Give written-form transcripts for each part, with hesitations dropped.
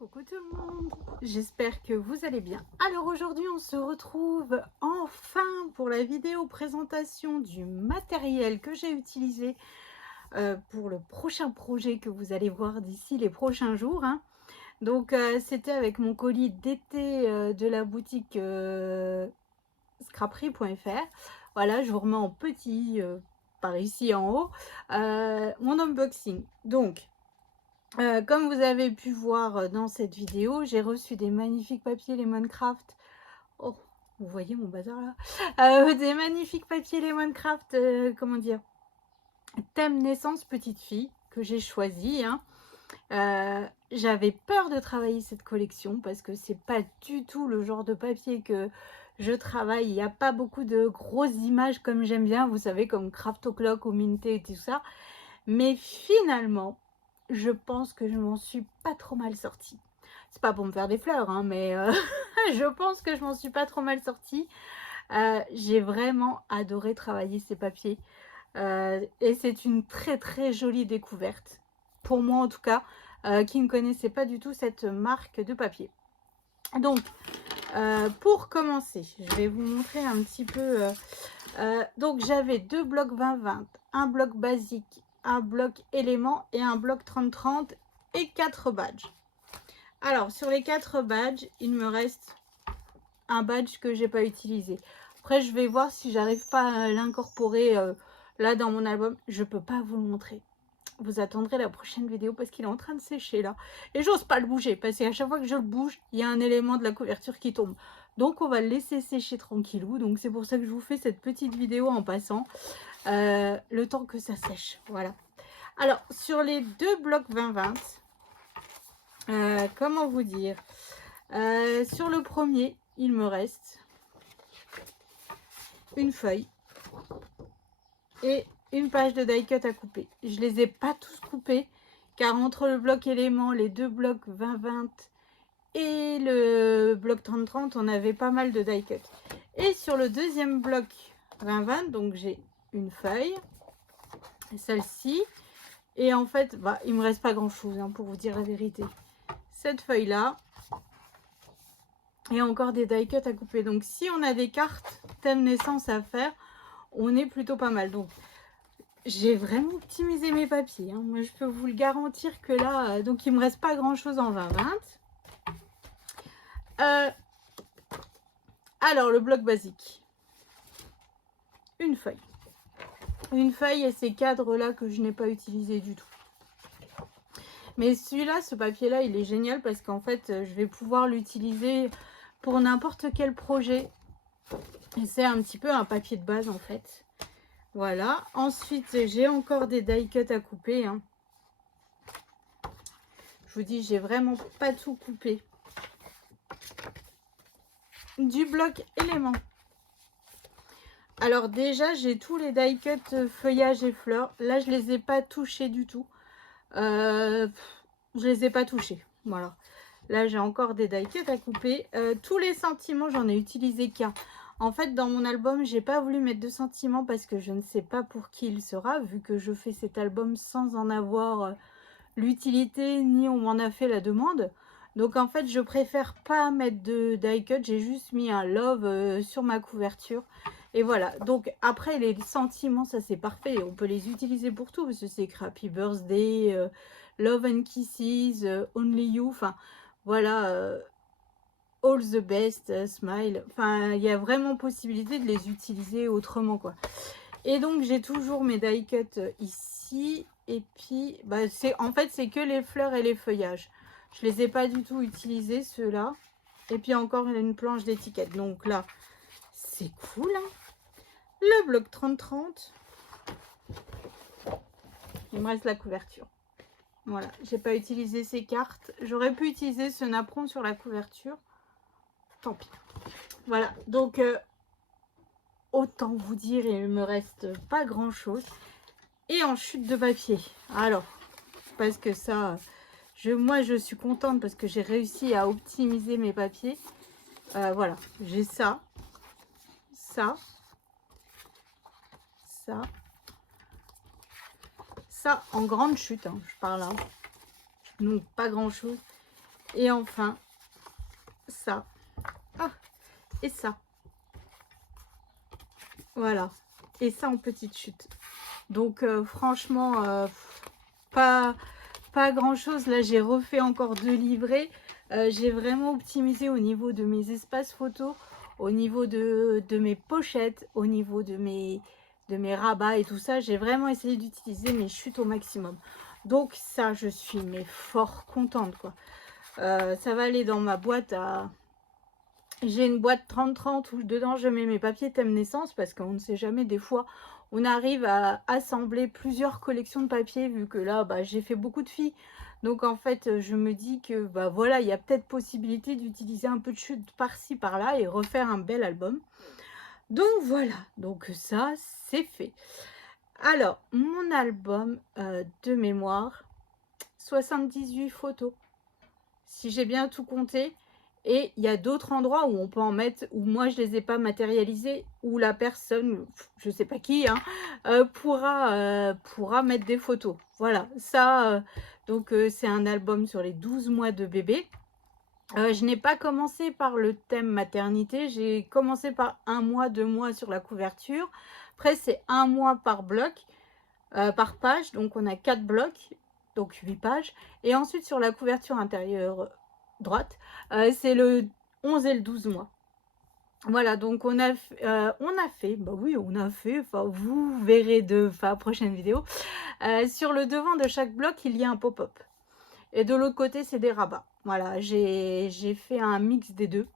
Coucou tout le monde, j'espère que vous allez bien. Alors aujourd'hui on se retrouve enfin pour la vidéo présentation du matériel que j'ai utilisé pour le prochain projet que vous allez voir d'ici les prochains jours, hein. Donc c'était avec mon colis d'été de la boutique scraperie.fr. Voilà, je vous remets en petit par ici en haut mon unboxing. Donc comme vous avez pu voir dans cette vidéo, j'ai reçu des magnifiques papiers Lemoncraft. Oh, vous voyez mon bazar là, des magnifiques papiers Lemoncraft, comment dire, thème naissance petite fille, que j'ai choisi, hein. J'avais peur de travailler cette collection parce que c'est pas du tout le genre de papier que je travaille. Il n'y a pas beaucoup de grosses images comme j'aime bien, vous savez, comme Craft O'Clock ou Minté et tout ça. Mais finalement, je pense que je m'en suis pas trop mal sortie. C'est pas pour me faire des fleurs, hein, mais je pense que je m'en suis pas trop mal sortie. J'ai vraiment adoré travailler ces papiers. Et c'est une très très jolie découverte. Pour moi en tout cas, qui ne connaissait pas du tout cette marque de papier. Donc, pour commencer, je vais vous montrer un petit peu. Donc, j'avais deux blocs 20-20, un bloc basique, un bloc élément et un bloc 30-30 et 4 badges. Alors, sur les 4 badges, il me reste un badge que j'ai pas utilisé. Après, je vais voir si j'arrive pas à l'incorporer là dans mon album. Je peux pas vous le montrer. Vous attendrez la prochaine vidéo parce qu'il est en train de sécher là. Et j'ose pas le bouger parce qu'à chaque fois que je le bouge, il y a un élément de la couverture qui tombe. Donc on va le laisser sécher tranquillou. Donc c'est pour ça que je vous fais cette petite vidéo en passant. Le temps que ça sèche. Voilà. Alors sur les deux blocs 20-20, comment vous dire, sur le premier, il me reste une feuille et une page de die cut à couper. Je les ai pas tous coupés car entre le bloc élément, les deux blocs 20-20 et le bloc 30-30, on avait pas mal de die cut. Et sur le deuxième bloc 20-20, donc j'ai une feuille, celle-ci, et en fait, bah, il me reste pas grand chose, hein, pour vous dire la vérité. Cette feuille là, et encore des die cut à couper. Donc si on a des cartes thème naissance à faire, on est plutôt pas mal. Donc j'ai vraiment optimisé mes papiers, hein. Moi je peux vous le garantir que là, donc il me reste pas grand chose en 20-20. Alors le bloc basique, une feuille. Une feuille et ces cadres là que je n'ai pas utilisé du tout. Mais celui-là, ce papier-là, il est génial parce qu'en fait, je vais pouvoir l'utiliser pour n'importe quel projet. Et c'est un petit peu un papier de base en fait. Voilà. Ensuite, j'ai encore des die cut à couper, hein. Je vous dis, j'ai vraiment pas tout coupé. Du bloc élément. Alors déjà, j'ai tous les die cut feuillage et fleurs. Là, je les ai pas touchés du tout. Je les ai pas touchés. Voilà. Là, j'ai encore des die cut à couper. Tous les sentiments, j'en ai utilisé qu'un. En fait, dans mon album, j'ai pas voulu mettre de sentiments parce que je ne sais pas pour qui il sera, vu que je fais cet album sans en avoir l'utilité, ni on m'en a fait la demande. Donc en fait, je préfère pas mettre de die cut. J'ai juste mis un love sur ma couverture. Et voilà. Donc après, les sentiments, ça c'est parfait. On peut les utiliser pour tout, parce que c'est Happy Birthday, Love and Kisses, Only You. Enfin, voilà. All the best, smile. Enfin, il y a vraiment possibilité de les utiliser autrement, quoi. Et donc, j'ai toujours mes die cut ici. Et puis, bah, en fait, c'est que les fleurs et les feuillages. Je les ai pas du tout utilisés, ceux-là. Et puis encore une planche d'étiquette. Donc là, c'est cool, hein. Le bloc 30-30. Il me reste la couverture. Voilà, j'ai pas utilisé ces cartes. J'aurais pu utiliser ce napperon sur la couverture. Tant pis. Voilà, donc autant vous dire, il me reste pas grand chose. Et en chute de papier. Alors, parce que ça, moi je suis contente parce que j'ai réussi à optimiser mes papiers. Voilà, j'ai ça, ça, ça, ça en grande chute, hein, je parle là. Donc pas grand chose. Et enfin, ça. Ah, et ça. Voilà. Et ça en petite chute. Donc, franchement, pas grand chose. Là, j'ai refait encore 2 livrets. J'ai vraiment optimisé au niveau de mes espaces photos, au niveau de mes pochettes, au niveau de mes rabats et tout ça. J'ai vraiment essayé d'utiliser mes chutes au maximum. Donc ça, je suis mais fort contente, quoi. Ça va aller dans ma boîte à... J'ai une boîte 30-30 où dedans je mets mes papiers thème naissance parce qu'on ne sait jamais, des fois on arrive à assembler plusieurs collections de papiers, vu que là j'ai fait beaucoup de filles. Donc en fait je me dis que voilà, il y a peut-être possibilité d'utiliser un peu de chute par-ci par-là et refaire un bel album. Donc voilà, donc ça c'est fait. Alors mon album de mémoire, 78 photos, si j'ai bien tout compté. Et il y a d'autres endroits où on peut en mettre, où moi je les ai pas matérialisés, où la personne, je sais pas qui, hein, pourra mettre des photos. Voilà, ça, donc c'est un album sur les 12 mois de bébé. Je n'ai pas commencé par le thème maternité, j'ai commencé par 1 mois, 2 mois sur la couverture. Après c'est 1 mois par bloc, par page, donc on a 4 blocs, donc 8 pages. Et ensuite sur la couverture intérieure droite, c'est le 11 et le 12 mois. Voilà, donc on a fait, bah oui, on a fait, enfin vous verrez la prochaine vidéo. Sur le devant de chaque bloc, il y a un pop-up. Et de l'autre côté, c'est des rabats. Voilà, j'ai fait un mix des deux.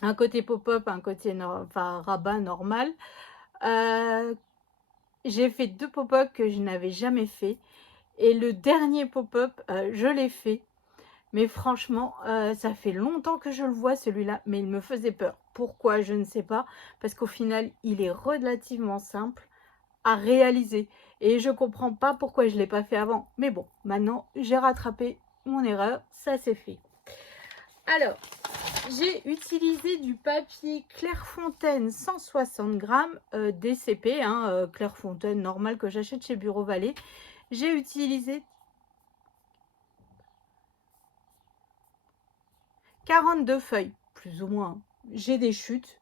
Un côté pop-up, un côté rabat normal. J'ai fait 2 pop-up que je n'avais jamais fait. Et le dernier pop-up, je l'ai fait. Mais franchement, ça fait longtemps que je le vois celui-là, mais il me faisait peur. Pourquoi? Je ne sais pas. Parce qu'au final, il est relativement simple à réaliser. Et je comprends pas pourquoi je ne l'ai pas fait avant. Mais bon, maintenant, j'ai rattrapé mon erreur. Ça, c'est fait. Alors, j'ai utilisé du papier Clairefontaine 160 grammes DCP, hein, Clairefontaine normal que j'achète chez Bureau Vallée. J'ai utilisé 42 feuilles, plus ou moins. J'ai des chutes.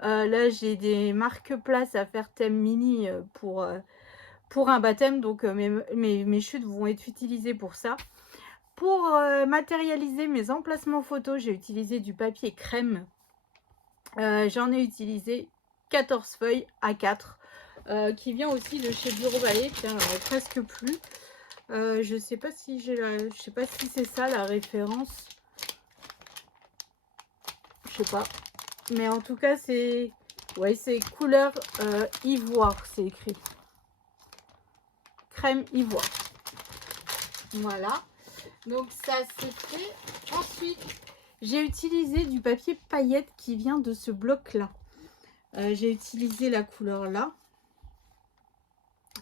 Là, j'ai des marque-places à faire thème mini pour un baptême. Donc, mes chutes vont être utilisées pour ça. Pour matérialiser mes emplacements photos, j'ai utilisé du papier crème. J'en ai utilisé 14 feuilles A4 qui vient aussi de chez Bureau Vallée. Tiens, j'en ai presque plus. Je sais pas si je sais pas si c'est ça la référence. Je sais pas. Mais en tout cas, c'est... Ouais, c'est couleur ivoire, c'est écrit. Crème ivoire. Voilà. Donc ça, c'est fait. Ensuite, j'ai utilisé du papier paillette qui vient de ce bloc-là. J'ai utilisé la couleur là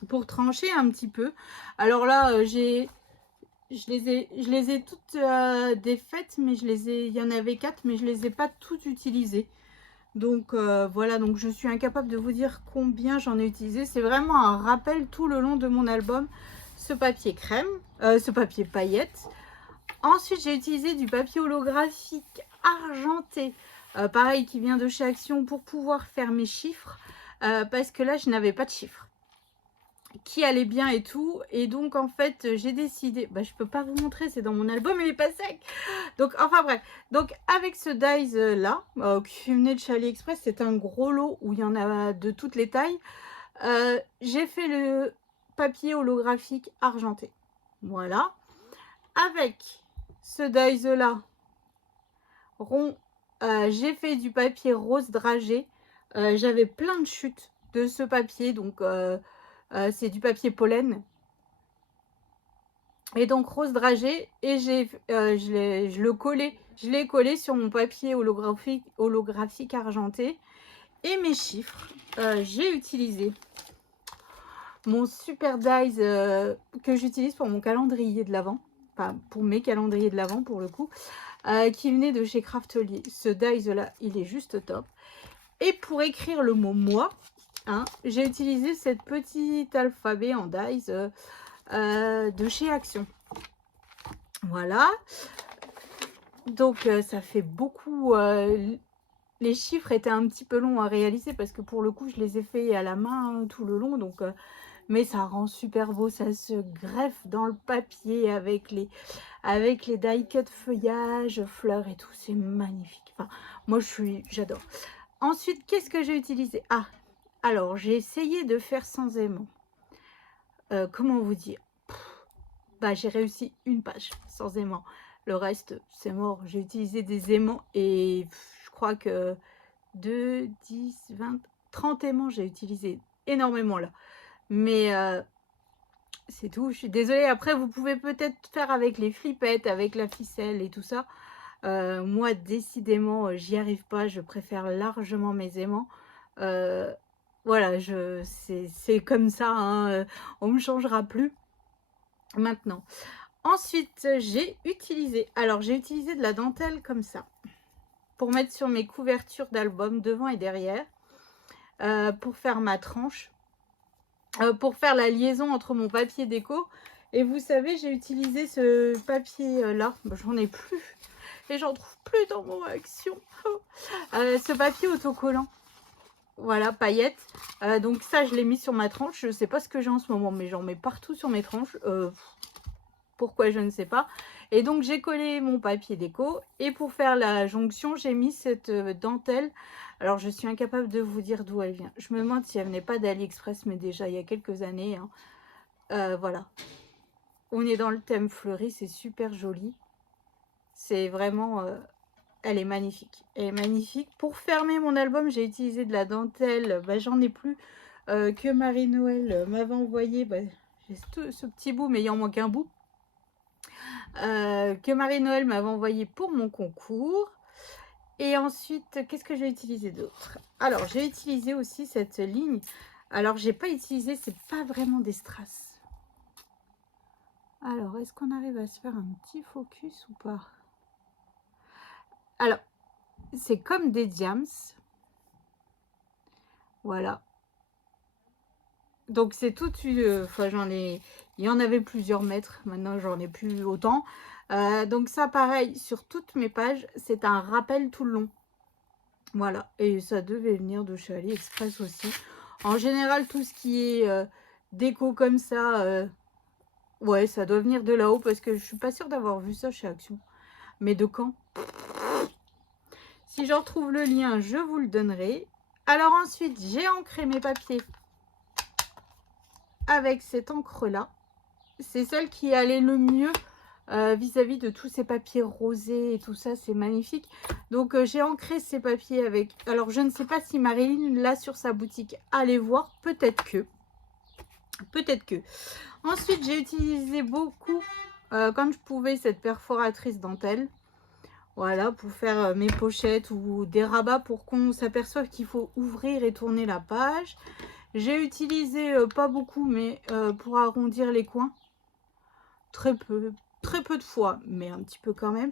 pour trancher un petit peu. Alors là, je les ai toutes défaites, mais il y en avait 4, mais je les ai pas toutes utilisées. Donc voilà, donc je suis incapable de vous dire combien j'en ai utilisé. C'est vraiment un rappel tout le long de mon album, ce papier crème, ce papier paillette. Ensuite, j'ai utilisé du papier holographique argenté, pareil, qui vient de chez Action, pour pouvoir faire mes chiffres, parce que là, je n'avais pas de chiffres qui allait bien et tout. Et donc, en fait, j'ai décidé... je peux pas vous montrer, c'est dans mon album, il est pas sec. Donc, enfin bref. Donc, avec ce dies là, qui venait de chez AliExpress, c'est un gros lot où il y en a de toutes les tailles. J'ai fait le papier holographique argenté. Voilà. Avec ce dies là rond, j'ai fait du papier rose dragé. J'avais plein de chutes de ce papier, donc c'est du papier pollen. Et donc rose dragé, et je l'ai collé sur mon papier holographique argenté. Et mes chiffres, j'ai utilisé mon super dies que j'utilise pour mon calendrier de l'Avent, enfin pour mes calendriers de l'Avent pour le coup, qui venait de chez Craftelier. Ce dies là, il est juste top. Et pour écrire le mot moi, hein, j'ai utilisé cette petite alphabet en dies de chez Action. Voilà. Donc ça fait beaucoup, les chiffres étaient un petit peu longs à réaliser parce que pour le coup, je les ai fait à la main, hein, tout le long, donc mais ça rend super beau, ça se greffe dans le papier avec les die cut feuillages, fleurs et tout, c'est magnifique. Enfin, moi j'adore. Ensuite, qu'est-ce que j'ai utilisé? Ah, alors j'ai essayé de faire sans aimant. Comment vous dire? Bah, j'ai réussi une page sans aimant. Le reste, c'est mort. J'ai utilisé des aimants et je crois que 2, 10, 20, 30 aimants, j'ai utilisé énormément là. Mais c'est tout. Je suis désolée. Après, vous pouvez peut-être faire avec les flippettes, avec la ficelle et tout ça. Moi, décidément, j'y arrive pas. Je préfère largement mes aimants. Voilà, c'est comme ça, hein, on me changera plus maintenant. Ensuite, j'ai utilisé de la dentelle comme ça pour mettre sur mes couvertures d'album devant et derrière, pour faire ma tranche, pour faire la liaison entre mon papier déco. Et vous savez, j'ai utilisé ce papier là, j'en ai plus et j'en trouve plus dans mon action. Ce papier autocollant, voilà, paillettes. Donc ça, je l'ai mis sur ma tranche. Je sais pas ce que j'ai en ce moment, mais j'en mets partout sur mes tranches. Pourquoi, je ne sais pas. Et donc j'ai collé mon papier déco et pour faire la jonction, j'ai mis cette dentelle. Alors je suis incapable de vous dire d'où elle vient. Je me demande si elle venait pas d'AliExpress, mais déjà il y a quelques années, hein. Voilà, on est dans le thème fleuri, c'est super joli. C'est vraiment, elle est magnifique. Elle est magnifique. Pour fermer mon album, j'ai utilisé de la dentelle. Bah, j'en ai plus, que Marie-Noël m'avait envoyé. Bah, j'ai ce petit bout, mais il en manque un bout. Que Marie-Noël m'avait envoyé pour mon concours. Et ensuite, qu'est-ce que j'ai utilisé d'autre? Alors, j'ai utilisé aussi cette ligne. Alors, j'ai pas utilisé, c'est pas vraiment des strass. Alors, est-ce qu'on arrive à se faire un petit focus ou pas? Alors, c'est comme des diams. Voilà. Donc, c'est toute une... Enfin, il y en avait plusieurs mètres. Maintenant, j'en ai plus autant. Donc, ça, pareil, sur toutes mes pages, c'est un rappel tout le long. Voilà. Et ça devait venir de chez AliExpress aussi. En général, tout ce qui est déco comme ça... ouais, ça doit venir de là-haut parce que je suis pas sûre d'avoir vu ça chez Action. Mais de quand? Si j'en retrouve le lien, je vous le donnerai. Alors ensuite, j'ai ancré mes papiers avec cette encre-là. C'est celle qui allait le mieux vis-à-vis de tous ces papiers rosés et tout ça. C'est magnifique. Donc, j'ai ancré ces papiers avec... Alors, je ne sais pas si Marilyn l'a sur sa boutique. Allez voir, peut-être que. Peut-être que. Ensuite, j'ai utilisé beaucoup, quand je pouvais, cette perforatrice dentelle. Voilà, pour faire mes pochettes ou des rabats pour qu'on s'aperçoive qu'il faut ouvrir et tourner la page. J'ai utilisé, pas beaucoup, mais pour arrondir les coins. Très peu de fois, mais un petit peu quand même.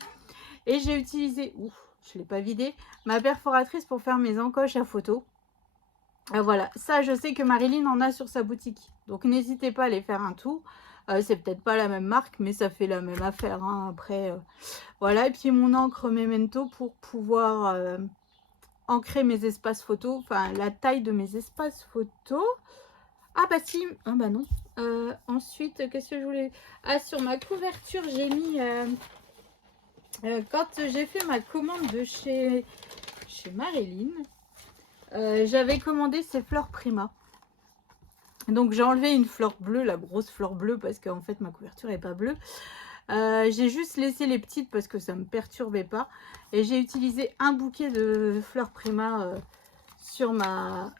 Et j'ai utilisé, ouf, je ne l'ai pas vidé, ma perforatrice pour faire mes encoches à photo. Voilà, ça je sais que Marilyn en a sur sa boutique. Donc n'hésitez pas à aller faire un tour. C'est peut-être pas la même marque, mais ça fait la même affaire, hein. Après, voilà. Et puis mon encre Memento pour pouvoir ancrer mes espaces photos. Enfin, la taille de mes espaces photos. Ah bah si, ah bah non. Ensuite, qu'est-ce que je voulais... Ah, sur ma couverture, j'ai mis... quand j'ai fait ma commande de chez Marilyn, j'avais commandé ces fleurs Prima. Donc j'ai enlevé une fleur bleue, la grosse fleur bleue, parce qu'en fait ma couverture n'est pas bleue. J'ai juste laissé les petites parce que ça ne me perturbait pas. Et j'ai utilisé un bouquet de fleurs Prima sur ma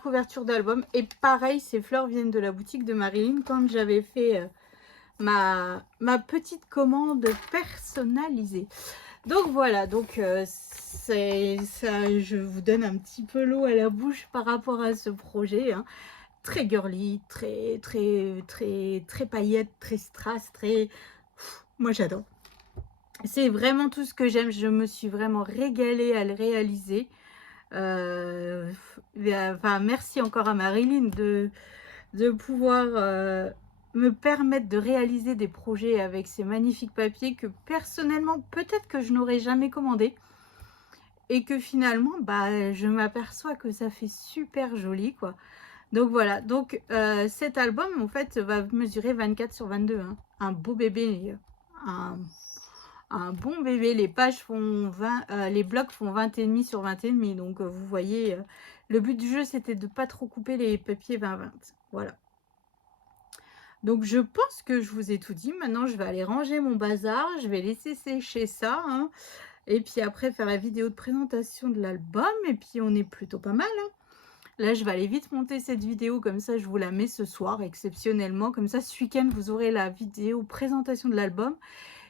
couverture d'album. Et pareil, ces fleurs viennent de la boutique de Marilyn quand j'avais fait ma petite commande personnalisée. Donc voilà, donc c'est ça, je vous donne un petit peu l'eau à la bouche par rapport à ce projet, hein. Très girly, très paillettes, très strass, très... Moi j'adore. C'est vraiment tout ce que j'aime. Je me suis vraiment régalée à le réaliser. Enfin, merci encore à Marilyn de pouvoir me permettre de réaliser des projets avec ces magnifiques papiers que personnellement, peut-être que je n'aurais jamais commandé et que finalement, bah, je m'aperçois que ça fait super joli, quoi. Donc voilà, donc cet album, en fait, va mesurer 24 sur 22, hein. Un beau bébé, un un bon bébé. Les pages font 20, les blocs font 20 et demi sur 20 et demi. Donc vous voyez, le but du jeu, c'était de pas trop couper les papiers 20-20. Voilà. Donc je pense que je vous ai tout dit. Maintenant, je vais aller ranger mon bazar. Je vais laisser sécher ça, hein, et puis après faire la vidéo de présentation de l'album et puis on est plutôt pas mal, hein. Là, je vais aller vite monter cette vidéo, comme ça je vous la mets ce soir exceptionnellement. Comme ça, ce week-end, vous aurez la vidéo présentation de l'album.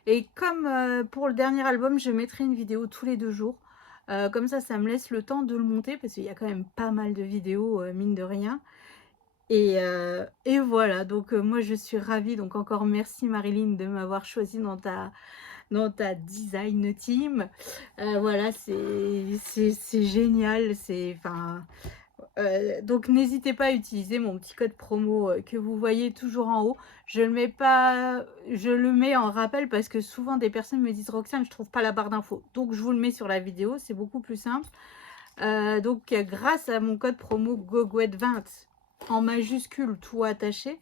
Et comme pour le dernier album, je mettrai une vidéo tous les 2 jours. Comme ça me laisse le temps de le monter parce qu'il y a quand même pas mal de vidéos, mine de rien. Et voilà, donc moi je suis ravie. Donc encore merci Marilyn de m'avoir choisie dans ta design team. Voilà, c'est génial. Enfin, donc n'hésitez pas à utiliser mon petit code promo que vous voyez toujours en haut. Je le mets pas, je le mets en rappel parce que souvent des personnes me disent: «Roxane, je trouve pas la barre d'infos». Donc je vous le mets sur la vidéo, c'est beaucoup plus simple. Donc grâce à mon code promo GOGOET20 en majuscule tout attaché,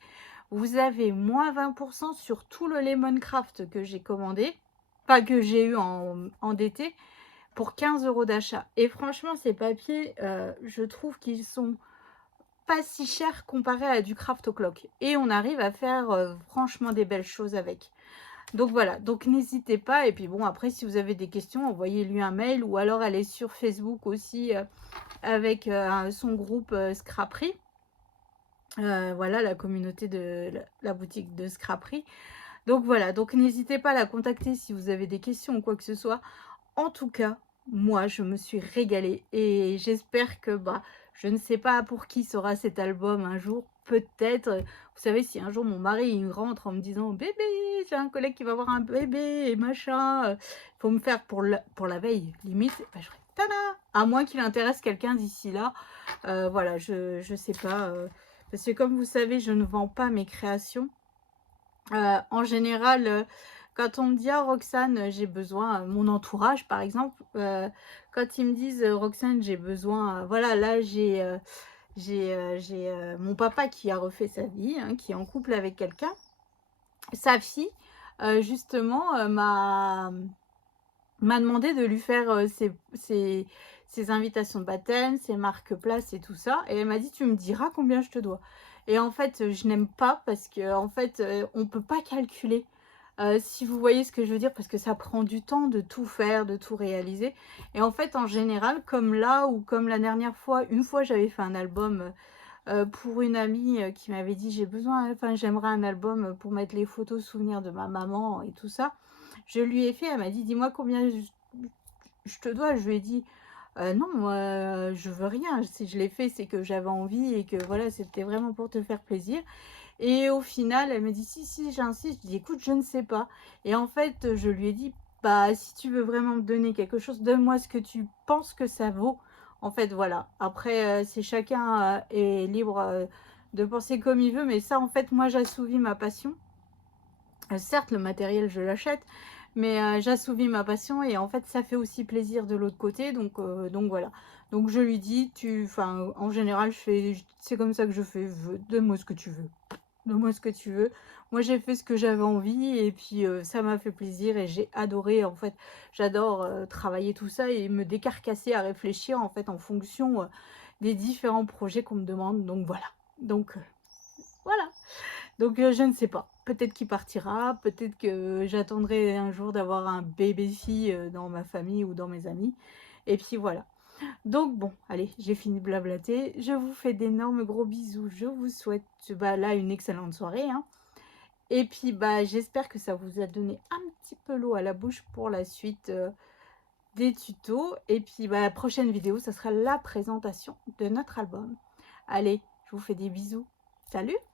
vous avez moins 20% sur tout le Lemoncraft que j'ai commandé, pas que j'ai eu en DT, pour 15 € d'achat. Et franchement, ces papiers, je trouve qu'ils sont pas si chers comparés à du Craft O'Clock. Et on arrive à faire franchement des belles choses avec. Donc voilà, donc n'hésitez pas. Et puis bon, après, si vous avez des questions, envoyez-lui un mail ou alors allez sur Facebook aussi avec son groupe Scraperie. Voilà, la communauté de la boutique de Scraperie. Donc voilà, donc n'hésitez pas à la contacter si vous avez des questions ou quoi que ce soit. En tout cas, moi, je me suis régalée et j'espère que, bah, je ne sais pas pour qui sera cet album un jour. Peut-être, vous savez, si un jour mon mari il rentre en me disant: «Bébé, j'ai un collègue qui va avoir un bébé et machin, faut me faire pour la veille, limite», bah, je ferai tada! À moins qu'il intéresse quelqu'un d'ici là. Voilà, je sais pas, parce que comme vous savez, je ne vends pas mes créations. En général, quand on me dit: «Ah Roxane, j'ai besoin», mon entourage par exemple, quand ils me disent: «Roxane, j'ai besoin», voilà, là j'ai mon papa qui a refait sa vie, hein, qui est en couple avec quelqu'un. Sa fille, justement, m'a demandé de lui faire, ses invitations de baptême, ses marque-places et tout ça, et elle m'a dit: «Tu me diras combien je te dois». Et en fait, je n'aime pas parce qu'en fait, on peut pas calculer, si vous voyez ce que je veux dire, parce que ça prend du temps de tout faire, de tout réaliser. Et en fait, en général, comme là ou comme la dernière fois, une fois j'avais fait un album, pour une amie, qui m'avait dit: «J'ai besoin, enfin j'aimerais un album, pour mettre les photos souvenirs de ma maman et tout ça». Je lui ai fait, elle m'a dit: «Dis-moi combien je te dois». Je lui ai dit: Non, moi, je veux rien. Si je l'ai fait, c'est que j'avais envie et que voilà, c'était vraiment pour te faire plaisir». Et au final, elle me dit: «Si, si, j'insiste». Je dis: «Écoute, je ne sais pas». Et en fait, je lui ai dit: «Bah, si tu veux vraiment me donner quelque chose, donne-moi ce que tu penses que ça vaut». En fait, voilà. Après, c'est chacun, est libre, de penser comme il veut, mais ça, en fait, moi, j'assouvis ma passion. Certes, le matériel, je l'achète, mais j'assouvis ma passion et en fait, ça fait aussi plaisir de l'autre côté, donc voilà. Donc je lui dis: enfin, en général, c'est comme ça que je fais: «Donne-moi ce que tu veux. Donne-moi ce que tu veux». Moi, j'ai fait ce que j'avais envie et puis, ça m'a fait plaisir et j'ai adoré, en fait. J'adore, travailler tout ça et me décarcasser à réfléchir, en fait, en fonction, des différents projets qu'on me demande, donc voilà. Donc voilà. Donc je ne sais pas. Peut-être qu'il partira, peut-être que j'attendrai un jour d'avoir un bébé fille, dans ma famille ou dans mes amis, et puis voilà. Donc bon, allez, j'ai fini de blablater. Je vous fais d'énormes gros bisous. Je vous souhaite, bah, là, une excellente soirée, hein, et puis, bah, j'espère que ça vous a donné un petit peu l'eau à la bouche pour la suite, des tutos, et puis, bah, la prochaine vidéo, ça sera la présentation de notre album. Allez, je vous fais des bisous. Salut!